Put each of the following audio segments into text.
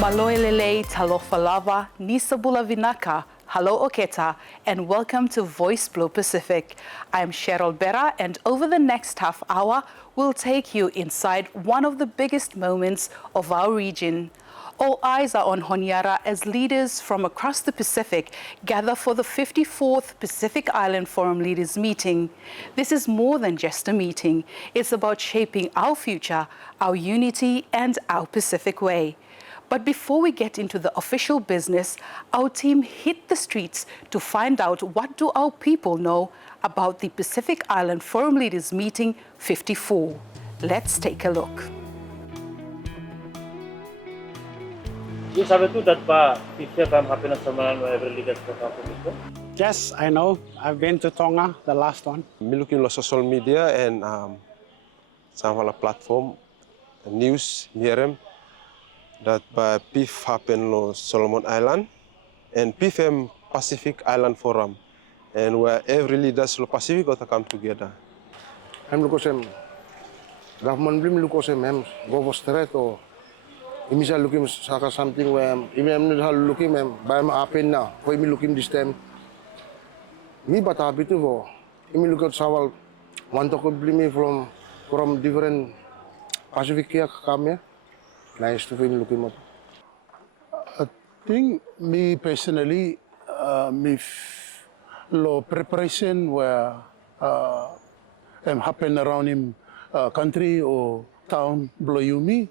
Maloelele talofa lava, nisabula vinaka, hello oketa, and welcome to Voice Blue Pacific. I'm Cheryl Berra, and over the next half hour, we'll take you inside one of the biggest moments of our region. All eyes are on Honiara as leaders from across the Pacific gather for the 54th Pacific Island Forum Leaders Meeting. This is more than just a meeting. It's about shaping our future, our unity, and our Pacific way. But before we get into the official business, our team hit the streets to find out what do our people know about the Pacific Island Forum Leaders Meeting 54. Let's take a look. You sabi too that PIFLM happen sa mga every legal program before? Yes, I know. I've been to Tonga, the last one. Me looking at social media and some of the platform, news, hearing that PIF happen on Solomon Island and PIFLM Pacific Island Forum, and where every leaders of Pacific got to come together. I'm looking government blim looking go straight or imisa looking saka something where I'm not looking by my happen now. For me looking this time, me but happy to go. Me look at Sawal want to blim from different Pacific here come here. Nice to film looking at. I think me personally, me lo preparation where happen around in country or town below Yumi,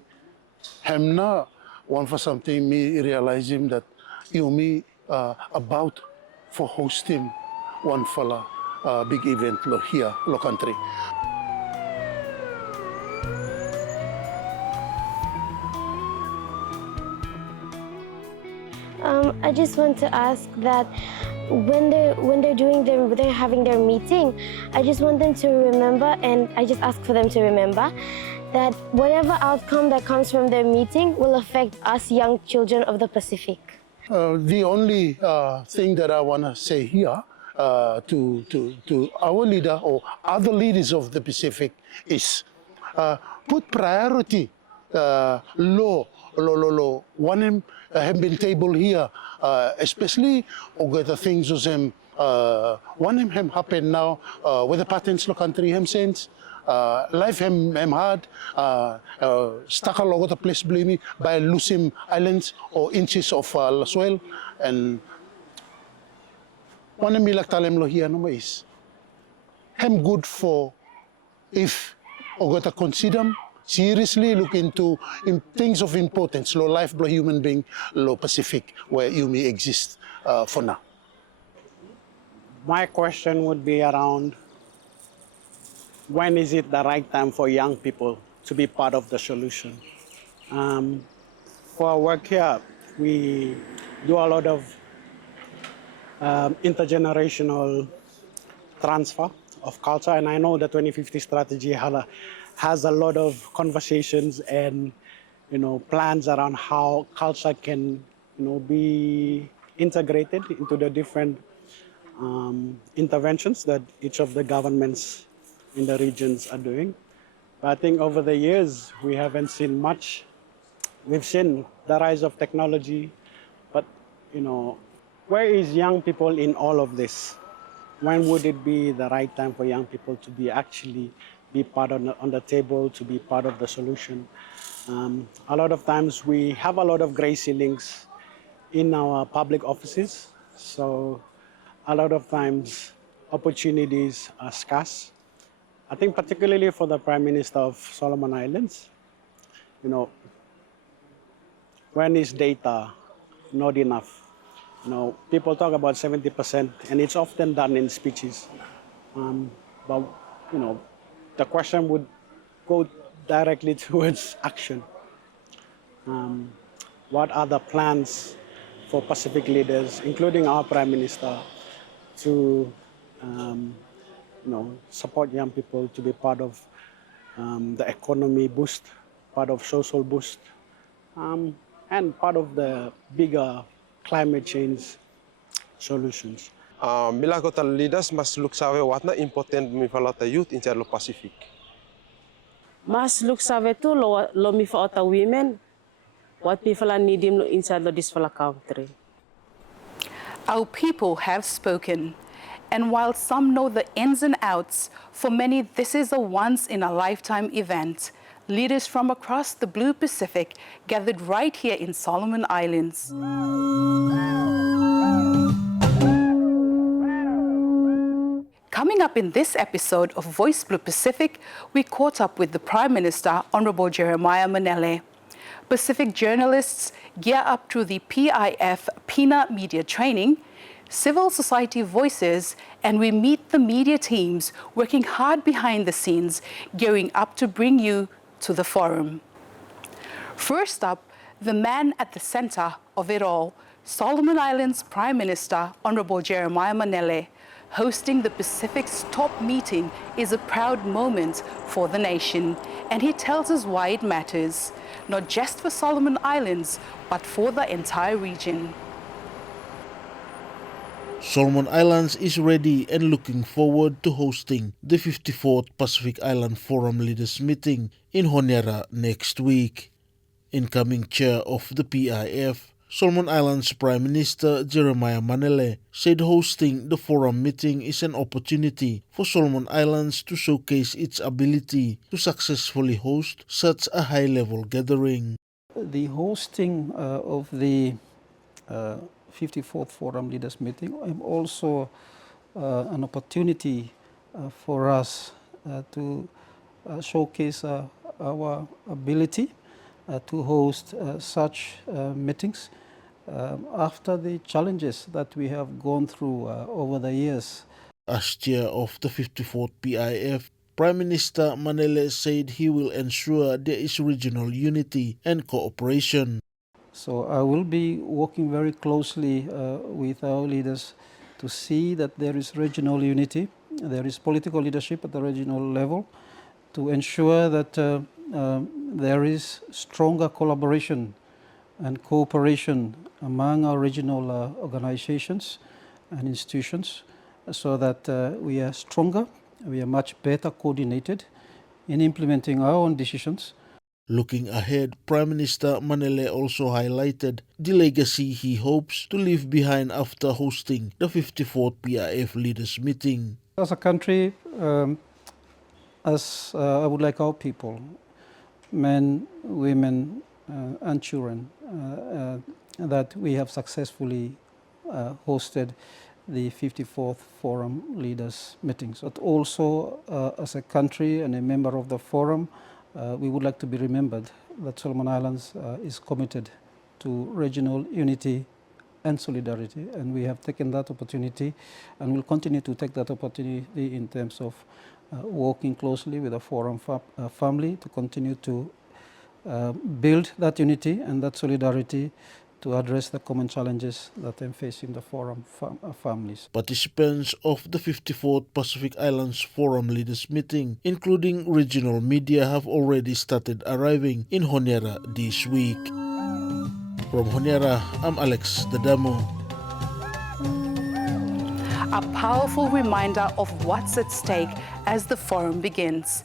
hem na one for something me realize him that Yumi about for hosting one fella big event lo here lo country. I just want to ask that when they're having their meeting, I just want them to remember, and I just ask for them to remember that whatever outcome that comes from their meeting will affect us young children of the Pacific. The only thing that I want to say here to our leader or other leaders of the Pacific is put priority law one have been tabled here, especially the things as one him happen now with the patents lo country him sense life him hard stuck along the place blaming by losing islands or inches of soil, and one milak talem lo here no is him good for if ogota consider seriously look into things of importance, low life, low human being, low Pacific, where you may exist for now. My question would be around when is it the right time for young people to be part of the solution? For our work here, we do a lot of intergenerational transfer of culture, and I know the 2050 strategy has a lot of conversations and plans around how culture can be integrated into the different interventions that each of the governments in the regions are doing. But I think over the years we haven't seen much. We've seen the rise of technology, but where is young people in all of this? When would it be the right time for young people to be part on the table, to be part of the solution? A lot of times we have a lot of gray ceilings in our public offices, so a lot of times opportunities are scarce. I think particularly for the Prime Minister of Solomon Islands, when is data not enough? People talk about 70%, and it's often done in speeches, but the question would go directly towards action. What are the plans for Pacific leaders, including our Prime Minister, to support young people to be part of the economy boost, part of social boost, and part of the bigger climate change solutions? Milagota leaders must look sabe what na important mi falata youth in the Pacific. Mas look sabe tu lo mi falata women what people are needing inside of this country. Our people have spoken. And while some know the ins and outs, for many this is a once-in-a-lifetime event. Leaders from across the Blue Pacific gathered right here in Solomon Islands. Coming up in this episode of Voice Blue Pacific, we caught up with the Prime Minister, Honorable Jeremiah Manele. Pacific journalists gear up to the PIFLM media training, civil society voices, and we meet the media teams working hard behind the scenes, gearing up to bring you to the forum. First up, the man at the center of it all, Solomon Islands Prime Minister, Honorable Jeremiah Manele. Hosting the Pacific's top meeting is a proud moment for the nation, and he tells us why it matters, not just for Solomon Islands, but for the entire region. Solomon Islands is ready and looking forward to hosting the 54th Pacific Island Forum Leaders Meeting in Honiara next week. Incoming chair of the PIF, Solomon Islands Prime Minister Jeremiah Manele said hosting the forum meeting is an opportunity for Solomon Islands to showcase its ability to successfully host such a high-level gathering. The hosting of the 54th Forum Leaders Meeting and also an opportunity for us to showcase our ability to host such meetings after the challenges that we have gone through over the years. As chair of the 54th PIF, Prime Minister Manele said he will ensure there is regional unity and cooperation. So I will be working very closely with our leaders to see that there is regional unity, there is political leadership at the regional level, to ensure that there is stronger collaboration and cooperation among our regional organizations and institutions, so that we are stronger, we are much better coordinated in implementing our own decisions. Looking ahead, Prime Minister Manele also highlighted the legacy he hopes to leave behind after hosting the 54th PIF Leaders Meeting. As a country, as I would like our people, men, women, and children, that we have successfully hosted the 54th Forum Leaders Meetings. But also, as a country and a member of the forum, we would like to be remembered that Solomon Islands is committed to regional unity and solidarity, and we have taken that opportunity and will continue to take that opportunity in terms of working closely with the forum family to continue to build that unity and that solidarity to address the common challenges that are facing the forum families. Participants of the 54th Pacific Islands Forum Leaders Meeting, including regional media, have already started arriving in Honiara this week. From Honiara, I'm Alex Dadamo. A powerful reminder of what's at stake as the forum begins.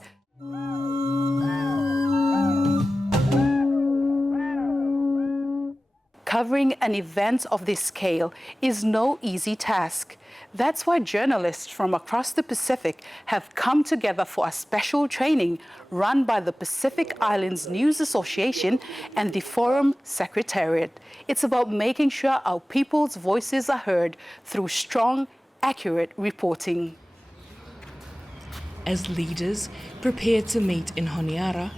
Covering an event of this scale is no easy task. That's why journalists from across the Pacific have come together for a special training run by the Pacific Islands News Association and the Forum Secretariat. It's about making sure our people's voices are heard through strong, accurate reporting. As leaders prepare to meet in Honiara,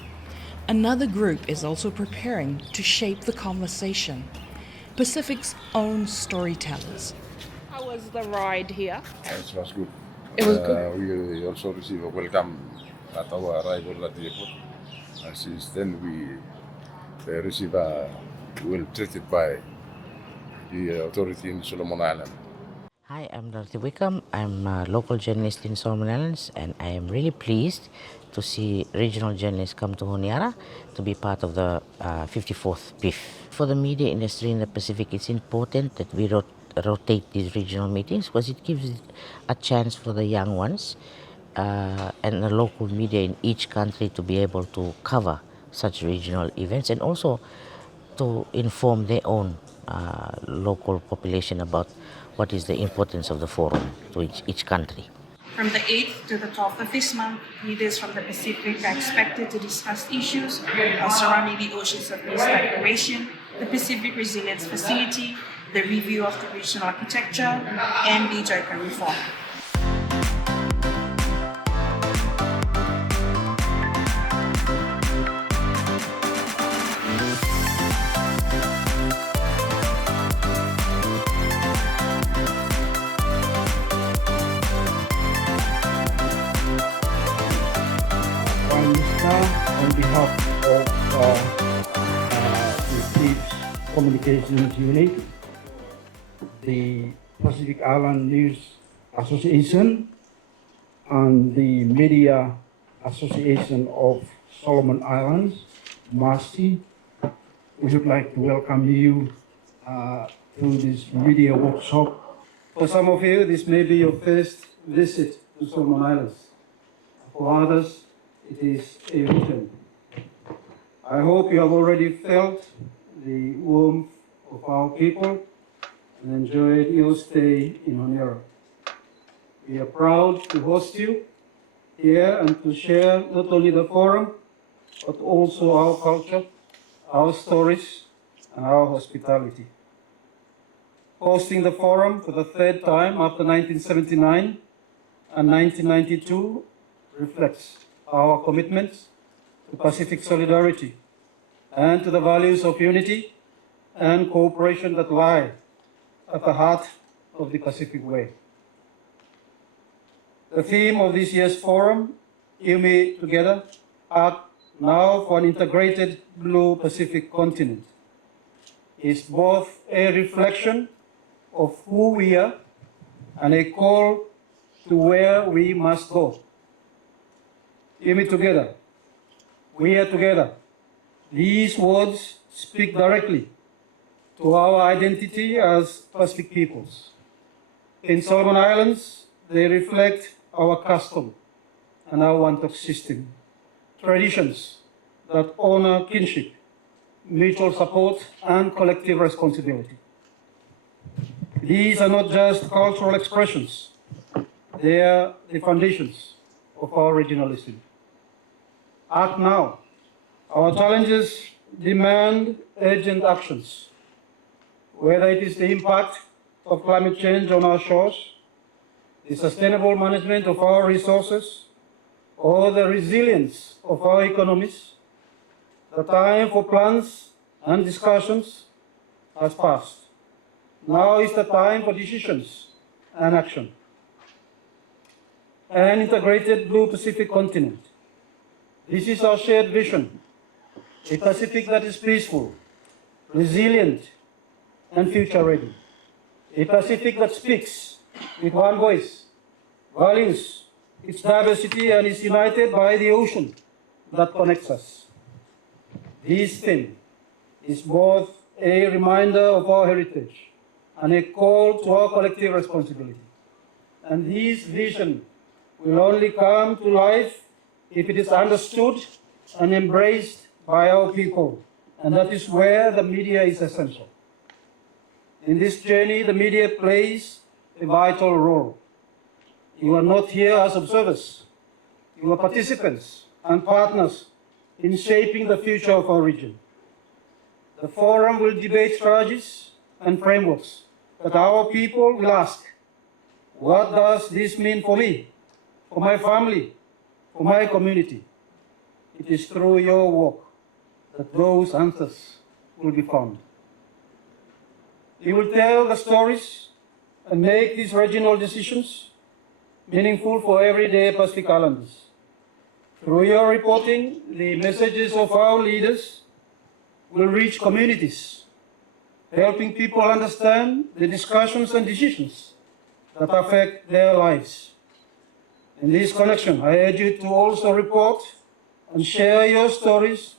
another group is also preparing to shape the conversation. Pacific's own storytellers. How was the ride here? It was good. It was good. We also received a welcome at our arrival at the airport. Since then, we received well treated by the authority in Solomon Island. Hi, I'm Dorothy Wickham. I'm a local journalist in Solomon Islands, and I am really pleased to see regional journalists come to Honiara to be part of the 54th PIF. For the media industry in the Pacific, it's important that we rotate these regional meetings because it gives a chance for the young ones and the local media in each country to be able to cover such regional events, and also to inform their own local population about what is the importance of the forum to each country. From the 8th to the 12th of this month, leaders from the Pacific are expected to discuss issues surrounding the Oceans of Peace Declaration, the Pacific Resilience Facility, the review of the regional architecture, and the JICA reform. On behalf of the Chiefs Communications Unit, the Pacific Island News Association, and the Media Association of Solomon Islands, MASI, we would like to welcome you to this media workshop. For some of you, this may be your first visit to Solomon Islands. For others, it is a return. I hope you have already felt the warmth of our people and enjoyed your stay in Honiara. We are proud to host you here and to share not only the forum, but also our culture, our stories, and our hospitality. Hosting the forum for the third time after 1979 and 1992 reflects our commitments to Pacific solidarity and to the values of unity and cooperation that lie at the heart of the Pacific Way. The theme of this year's forum, Yumi Together, Act Now for an Integrated Blue Pacific Continent, is both a reflection of who we are and a call to where we must go. Yumi Together. We are together. These words speak directly to our identity as Pacific peoples. In Solomon Islands, they reflect our custom and our Wantok system, traditions that honor kinship, mutual support, and collective responsibility. These are not just cultural expressions, they are the foundations of our regionalism. Act now. Our challenges demand urgent actions, whether it is the impact of climate change on our shores, the sustainable management of our resources, or the resilience of our economies. The time for plans and discussions has passed. Now is the time for decisions and action. An integrated Blue Pacific continent. This is our shared vision, a Pacific that is peaceful, resilient, and future-ready. A Pacific that speaks with one voice, values its diversity, and is united by the ocean that connects us. This theme is both a reminder of our heritage and a call to our collective responsibility. And this vision will only come to life if it is understood and embraced by our people, and that is where the media is essential. In this journey, the media plays a vital role. You are not here as observers. You are participants and partners in shaping the future of our region. The forum will debate strategies and frameworks, but our people will ask, what does this mean for me, for my family, for my community? It is through your work that those answers will be found. You will tell the stories and make these regional decisions meaningful for everyday Pacific Islanders. Through your reporting, the messages of our leaders will reach communities, helping people understand the discussions and decisions that affect their lives. In this connection, I urge you to also report and share your stories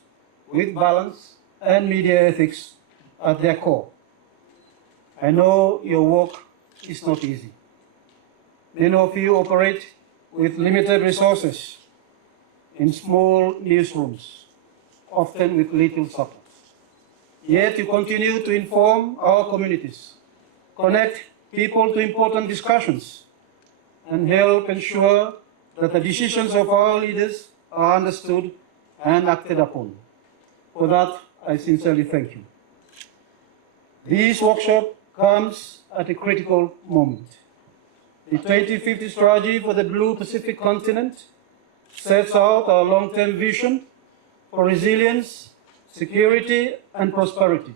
with balance and media ethics at their core. I know your work is not easy. Many of you operate with limited resources in small newsrooms, often with little support. yet you continue to inform our communities, connect people to important discussions, and help ensure that the decisions of our leaders are understood and acted upon. For that, I sincerely thank you. This workshop comes at a critical moment. The 2050 strategy for the Blue Pacific continent sets out our long-term vision for resilience, security, and prosperity.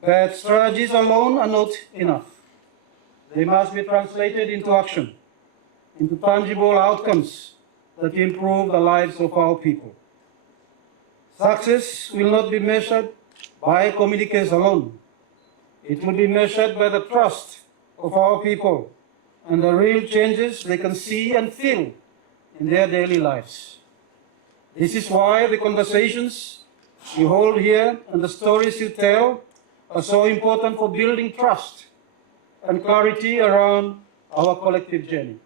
But strategies alone are not enough. They must be translated into action, into tangible outcomes that improve the lives of our people. Success will not be measured by communiques alone. It will be measured by the trust of our people and the real changes they can see and feel in their daily lives. This is why the conversations you hold here and the stories you tell are so important for building trust and clarity around our collective journey.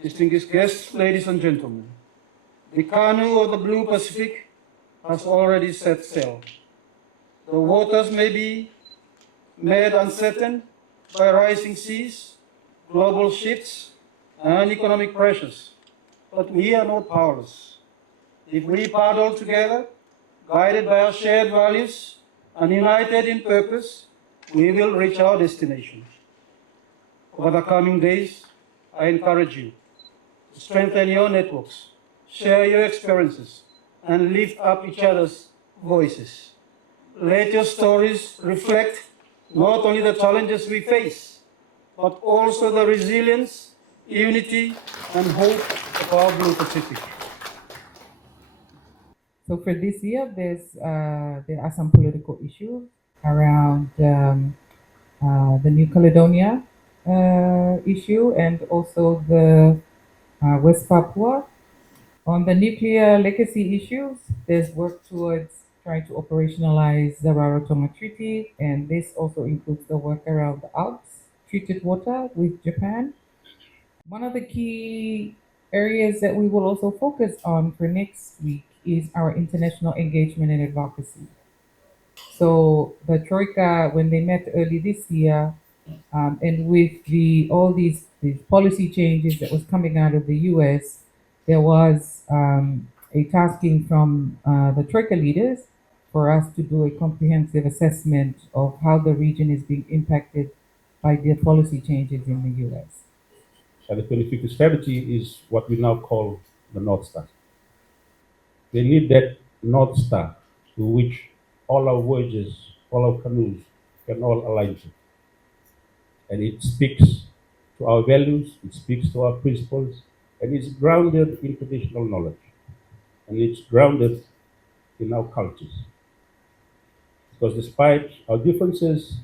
Distinguished guests, ladies and gentlemen, the canoe of the Blue Pacific has already set sail. The waters may be made uncertain by rising seas, global shifts, and economic pressures, but we are not powerless. If we paddle together, guided by our shared values and united in purpose, we will reach our destination. Over the coming days, I encourage you to strengthen your networks, share your experiences, and lift up each other's voices. Let your stories reflect not only the challenges we face, but also the resilience, unity, and hope of our Blue Pacific. So for this year, there are some political issues around the New Caledonia issue and also the West Papua. On the nuclear legacy issues, there's work towards trying to operationalize the Rarotonga Treaty, and this also includes the work around the Alps treated water with Japan. One of the key areas that we will also focus on for next week is our international engagement and advocacy. So the Troika, when they met early this year, and with all these policy changes that was coming out of the US, there was a tasking from the Troika leaders for us to do a comprehensive assessment of how the region is being impacted by the policy changes in the US. And the 2050 strategy is what we now call the North Star. They need that North Star to which all our voyages, all our canoes can all align to. And it speaks to our values, it speaks to our principles, and it's grounded in traditional knowledge. And it's grounded in our cultures. Because despite our differences,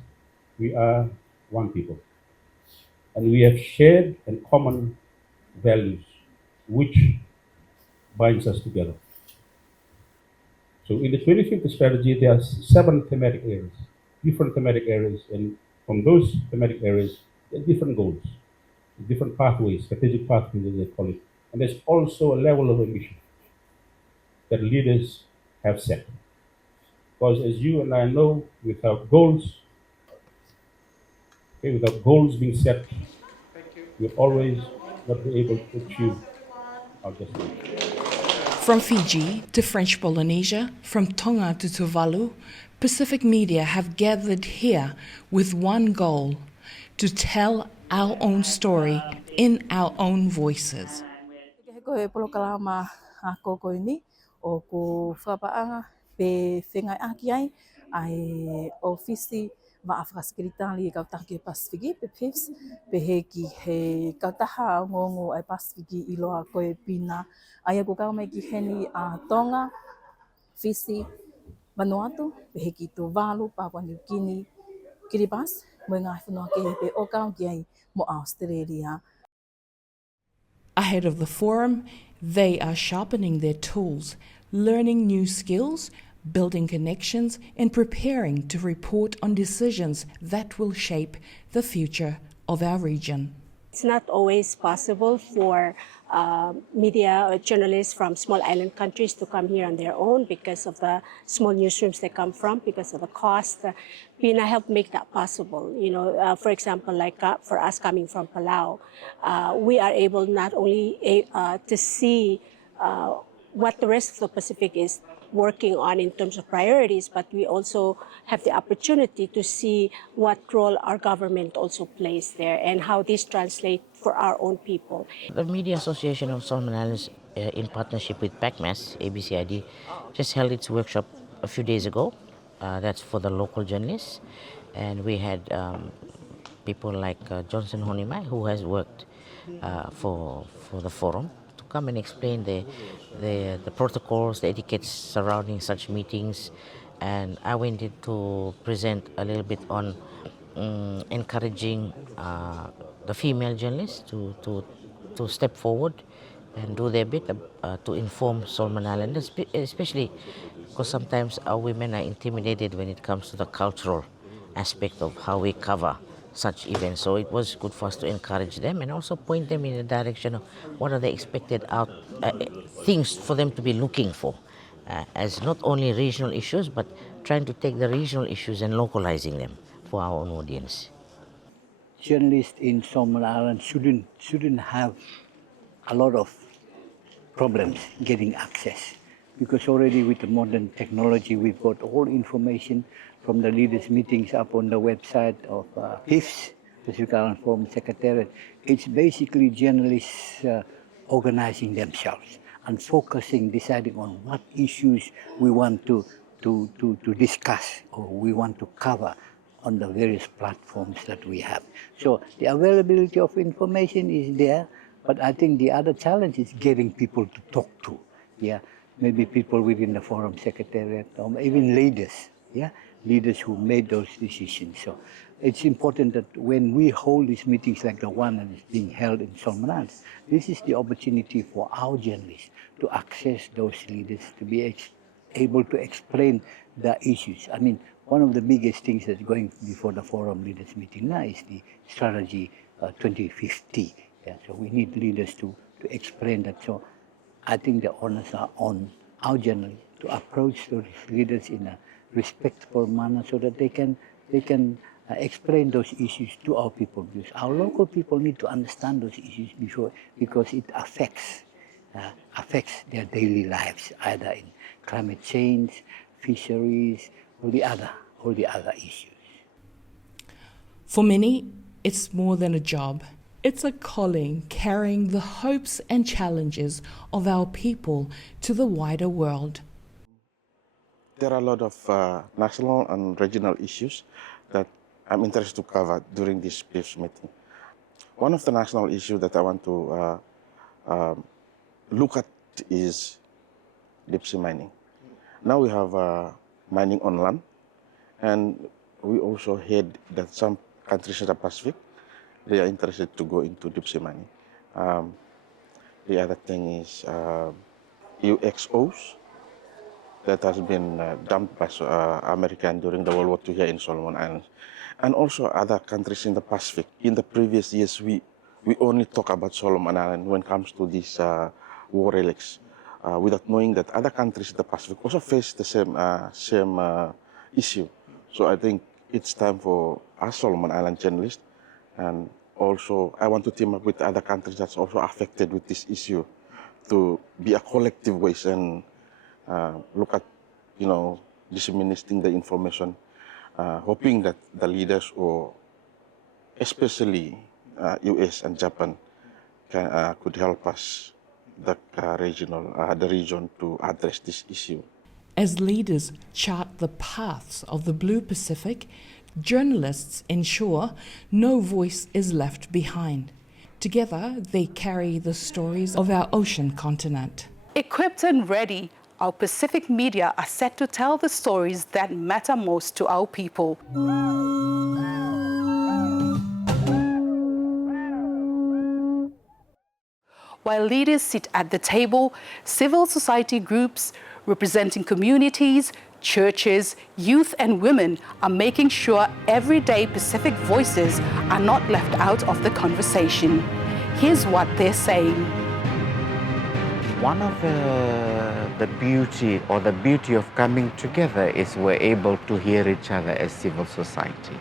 we are one people. And we have shared and common values which binds us together. So in the 2050 strategy, there are 7 thematic areas, different thematic areas, and from those thematic areas, there are different goals, different pathways, strategic pathways as they call it. And there's also a level of ambition that leaders have set. Because as you and I know, without goals being set, we'll always not be able to achieve our destination. From Fiji to French Polynesia, from Tonga to Tuvalu, Pacific media have gathered here with one goal: to tell our own story in our own voices. Ko he polokalama a koko ini o ko whapaanga pe whengai aki ai ofisi ma Afrika-Sekretari kautaki Pasifiki pe PIFS pe heki he kautaha ngongo ai Pasifiki I loa koe pina ai ko ka mai ki heni a Tonga, Fiji, Vanuatu pe heki Tuvalu, Papua New Guinea, Kiribati mo ngā whanua ke pe o ka ai mo Australia. Ahead of the forum, they are sharpening their tools, learning new skills, building connections, and preparing to report on decisions that will shape the future of our region. it's not always possible for media or journalists from small island countries to come here on their own because of the small newsrooms they come from, because of the cost. PINA helped make that possible. You know, for example, like for us coming from Palau, we are able not only to see what the rest of the Pacific is working on in terms of priorities, but we also have the opportunity to see what role our government also plays there and how this translates for our own people. The Media Association of Solomon Islands, in partnership with PACMAS, ABCID, just held its workshop a few days ago. That's for the local journalists. And we had people like Johnson Honimai, who has worked for the forum, to come and explain the protocols, the etiquettes surrounding such meetings. And I wanted to present a little bit on encouraging the female journalists to step forward and do their bit to inform Solomon Islanders, especially because sometimes our women are intimidated when it comes to the cultural aspect of how we cover such events. So it was good for us to encourage them and also point them in the direction of what are the expected things for them to be looking for, as not only regional issues, but trying to take the regional issues and localizing them for our own audience. Journalists in Solomon Islands shouldn't have a lot of problems getting access, because already with the modern technology we've got all information from the leaders' meetings up on the website of PIFS, Pacific Island Forum Secretariat. It's basically journalists organizing themselves and focusing, deciding on what issues we want to discuss or we want to cover on the various platforms that we have. So the availability of information is there, but I think the other challenge is getting people to talk to. Yeah, maybe people within the Forum Secretariat, or even leaders. Yeah, leaders who made those decisions. So it's important that when we hold these meetings like the one that is being held in Solomon Islands, this is the opportunity for our journalists to access those leaders, to be able to explain the issues. I mean, one of the biggest things that's going before the Forum Leaders meeting now is the strategy 2050. Yeah, so we need leaders to explain that. So I think the onus are on our journalists to approach those leaders in a respectful manner so that they can explain those issues to our people. Because our local people need to understand those issues because it affects their daily lives, either in climate change, fisheries, all the other issues. For many, it's more than a job. It's a calling carrying the hopes and challenges of our people to the wider world. There are a lot of national and regional issues that I'm interested to cover during this PIFS meeting. One of the national issues that I want to look at is deep sea mining. Now we have mining on land, and we also heard that some countries in the Pacific, they are interested to go into deep sea mining. The other thing is UXOs that has been dumped by Americans during the World War II here in Solomon Islands, and also other countries in the Pacific. In the previous years, we only talk about Solomon Islands when it comes to these war relics, without knowing that other countries in the Pacific also face the same issue. So I think it's time for us Solomon Island journalists, and also I want to team up with other countries that's also affected with this issue to be a collective voice and look at, disseminating the information, hoping that the leaders, or especially US and Japan, could help us, the region, to address this issue. As leaders chart the paths of the Blue Pacific, journalists ensure no voice is left behind. Together, they carry the stories of our ocean continent. Equipped and ready, our Pacific media are set to tell the stories that matter most to our people. While leaders sit at the table, civil society groups representing communities, Churches, youth and women are making sure everyday Pacific voices are not left out of the conversation. Here's what they're saying. One of the beauty of coming together is we're able to hear each other as civil society.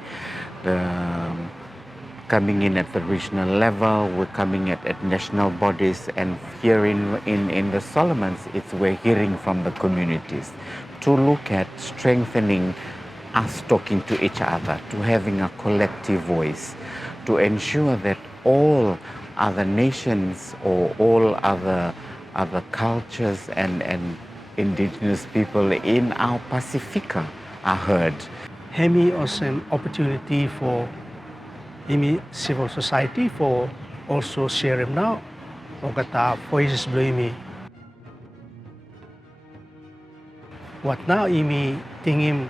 Coming in at the regional level, we're coming at national bodies, and here in the Solomons, we're hearing from the communities to look at strengthening us talking to each other, to having a collective voice, to ensure that all other nations or all other cultures and indigenous people in our Pacifica are heard. Hemi was an opportunity for civil society for also share now o kata voices blue what now tingin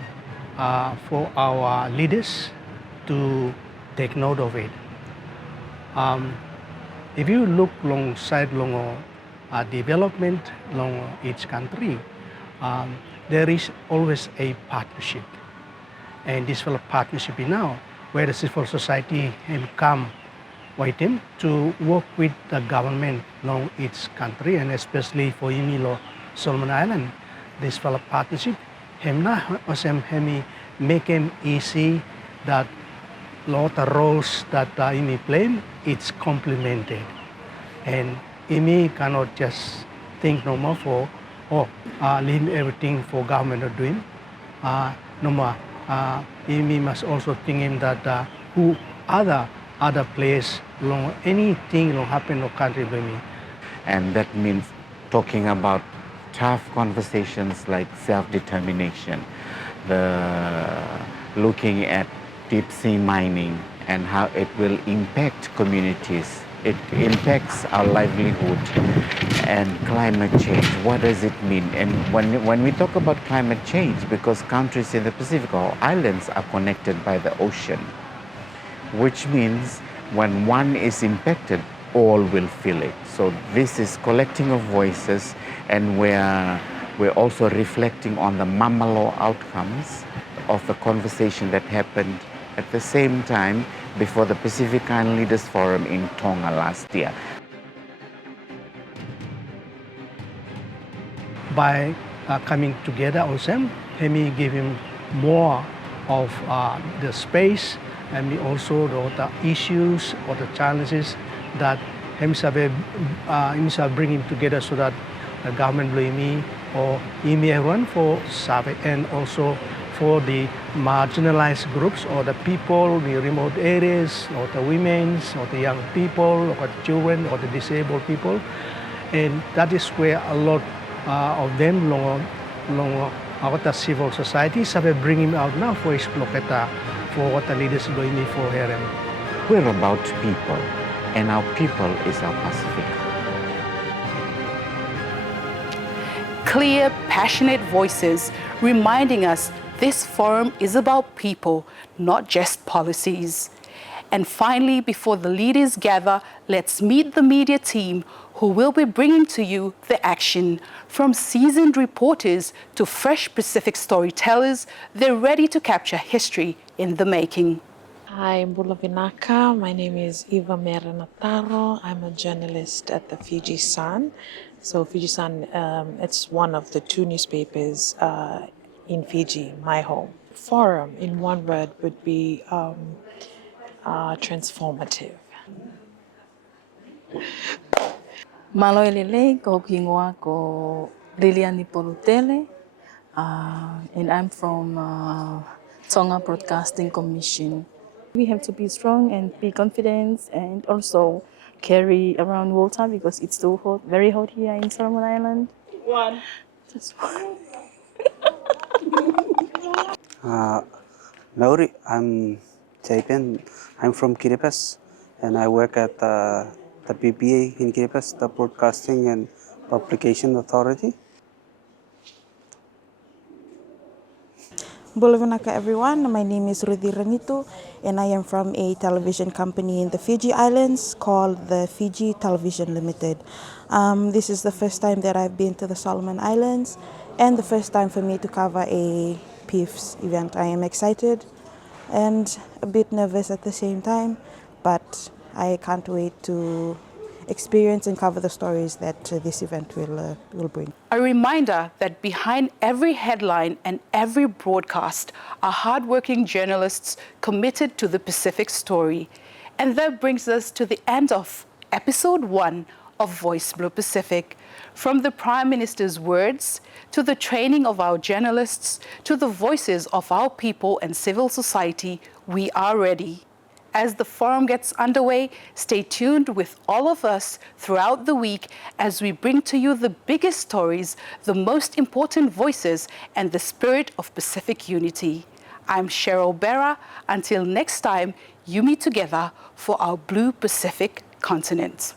for our leaders to take note of it. If you look alongside development along each country, there is always a partnership, and this partnership now where the civil society come with him to work with the government along each country, and especially for Solomon Island, this partnership make him easy that lot of roles that play, it's complemented, and cannot just think no more for leave everything for government to doing no more. Must also think him that who other place long anything long happen in country by me. And that means talking about tough conversations like self-determination, looking at deep sea mining and how it will impact communities. It impacts our livelihood, and climate change. What does it mean? And when we talk about climate change, because countries in the Pacific or islands are connected by the ocean, which means when one is impacted, all will feel it. So this is collecting of voices, and we're also reflecting on the Mamalo outcomes of the conversation that happened at the same time before the Pacific Island Leaders Forum in Tonga last year. By coming together also, Hemi gave him more of the space, and also the issues or the challenges that himself bring him together, so that the government blame me or everyone for Sabe, and also for the marginalized groups or the people, the remote areas, or the women, or the young people, or the children, or the disabled people. And that is where a lot of them, the civil society, started bringing out now for exploketa, for what the leaders doing for here. We're about people, and our people is our Pacific. Clear, passionate voices reminding us this forum is about people, not just policies. And finally, before the leaders gather, let's meet the media team who will be bringing to you the action. From seasoned reporters to fresh Pacific storytellers, they're ready to capture history in the making. Hi, Mbula Vinaka. My name is Eva Merenataro. I'm a journalist at the Fiji Sun. So Fiji Sun, it's one of the two newspapers in Fiji, my home. Forum, in one word, would be transformative. Malo elele ko kingoa ko Liliani Polutele, and I'm from Tonga Broadcasting Commission. We have to be strong and be confident, and also carry around water because it's too hot, very hot here in Solomon Island. One. Just one. Maori, I'm Chaipen. I'm from Kiribati, and I work at the PPA in Kiribati, the Broadcasting and Publication Authority. Bulavanaka everyone, my name is Rudy Ranito, and I am from a television company in the Fiji Islands called the Fiji Television Limited. This is the first time that I've been to the Solomon Islands, and the first time for me to cover a PIFS event. I am excited and a bit nervous at the same time, but I can't wait to experience and cover the stories that this event will bring. A reminder that behind every headline and every broadcast are hardworking journalists committed to the Pacific story. And that brings us to the end of episode 1 of Voice Blue Pacific. From the Prime Minister's words, to the training of our journalists, to the voices of our people and civil society, we are ready. As the forum gets underway, stay tuned with all of us throughout the week as we bring to you the biggest stories, the most important voices, and the spirit of Pacific unity. I'm Cheryl Berra. Until next time, you meet together for our Blue Pacific continent.